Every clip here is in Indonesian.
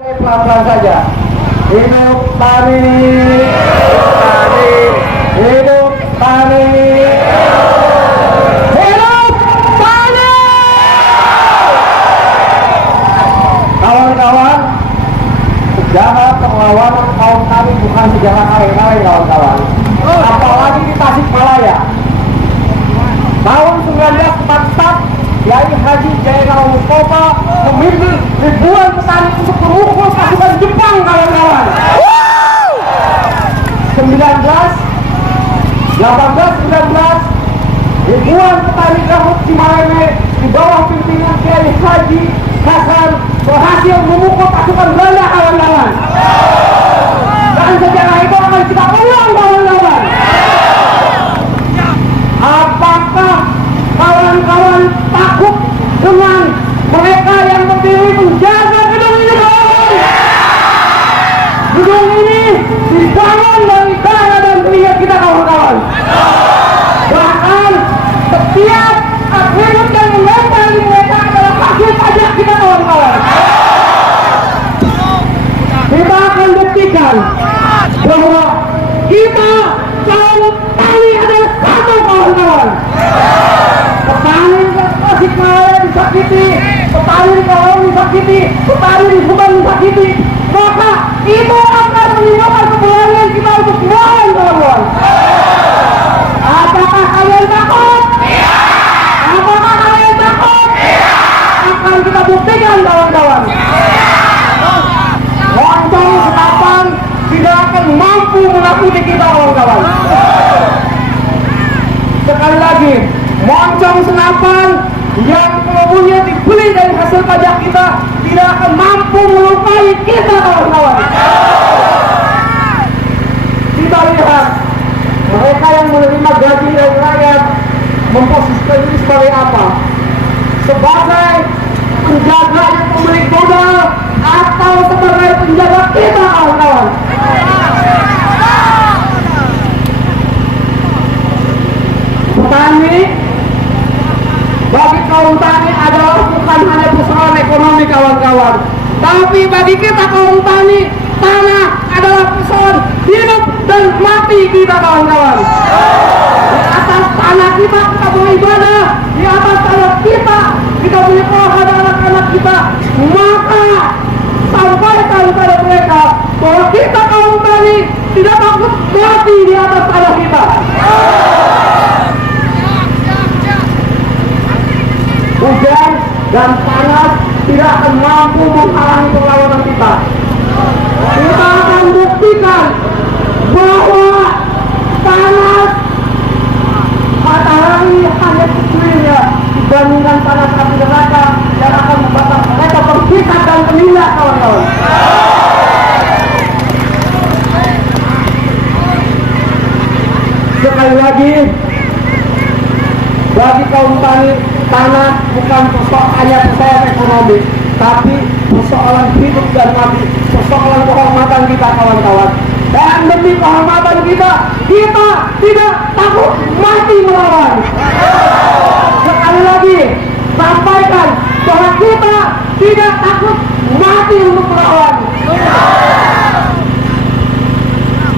Pelan-pelan saja. Hidup tani, hidup tani, hidup tani. Kawan-kawan, sejarah perlawanan kaum tani bukan sejarah kaleng-kaleng, kawan-kawan. Apalagi di Tasikmalaya. Tahun 1944, Kiai Haji Jainal Mustafa memimpin ribuan petani untuk memukul pasukan Jepang, kawan-kawan. 1819 ribuan petani gabut Cimaleme di bawah pimpinan Kiai Haji Hasan berhasil memukul pasukan Belanda, kawan-kawan. Dan sejarah itu akan kita ulang, kawan-kawan. Apakah kawan-kawan takut dengan mereka yang berdiri menjaga gedung ini, kawan? Gedung ini dibangun dari darah dan keringat kita, kawan-kawan. Bahkan setiap atribut yang melempar di mereka adalah hasil pajak kita, kawan-kawan. Kita akan buktikan bahwa kita kaum tani adalah satu, kawan-kawan. Petani Tasikmalaya disakiti, petani di Kalong disakiti, petani di Subang disakiti, maka itu akan menimbulkan keberanian kita untuk melawan, kawan-kawan. Apakah kalian takut? Apakah kalian takut? Akan kita buktikan, kawan-kawan. Loncong senapan tidak akan mampu menakuti kita, kawan-kawan. Sekali lagi, moncong senapan yang seluruhnya dibeli dari hasil pajak kita tidak akan mampu melukai kita, kawan-kawan. Kita lihat mereka yang menerima gaji dari rakyat memposisikan diri sebagai apa? Sebagai penjaga yang pemilik modal atau sebagai penjaga kita, kawan-kawan. Petani bagi kaum tani adalah bukan hanya persoalan ekonomi, kawan-kawan, tapi bagi kita kaum tani, tanah adalah persoalan hidup dan mati kita, kawan-kawan. Di atas tanah kita beribadah, di atas tanah kita menyekolahkan anak-anak kita. Maka sampaikan pada mereka bahwa kita kaum tani tidak takut mati di atas tanah kita. Hujan dan panas tidak akan mampu menghalangi perlawanan kita. Kita akan buktikan bahwa panas matahari hanya kecilnya dibandingkan panas api neraka yang akan membakar mereka berpisah dan menindak, kawan-kawan. Sekali lagi, bagi kaum tani, tanah bukan hanya persoalan ekonomi, tapi persoalan hidup dan mati, persoalan kehormatan kita, kawan-kawan. Dan demi kehormatan kita, kita tidak takut mati melawan. Sekali lagi, sampaikan bahwa kita tidak takut mati untuk melawan.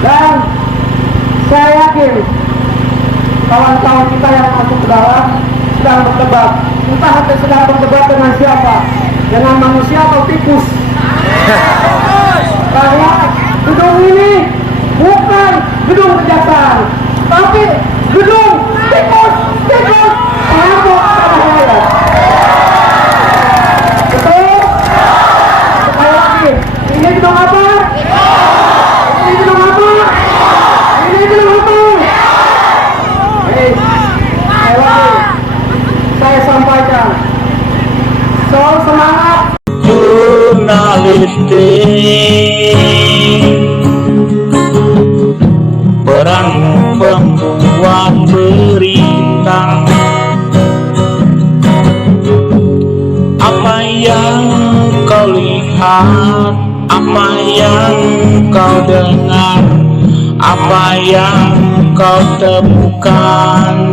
Dan saya yakin kawan-kawan kita yang masuk ke dalam sedang berdebat, entah sedang berdebat dengan siapa, dengan manusia atau tikus. Karena gedung ini bukan gedung kejaksaan, tapi gedung tikus perampok Surabaya. Betul? Sekali lagi, ini gedung apa? Ini gedung apa? Ini gedung apa? Sekali lagi saya sampaikan, soal semangat peran pembuat berita. Apa yang kau lihat, apa yang kau dengar, apa yang kau temukan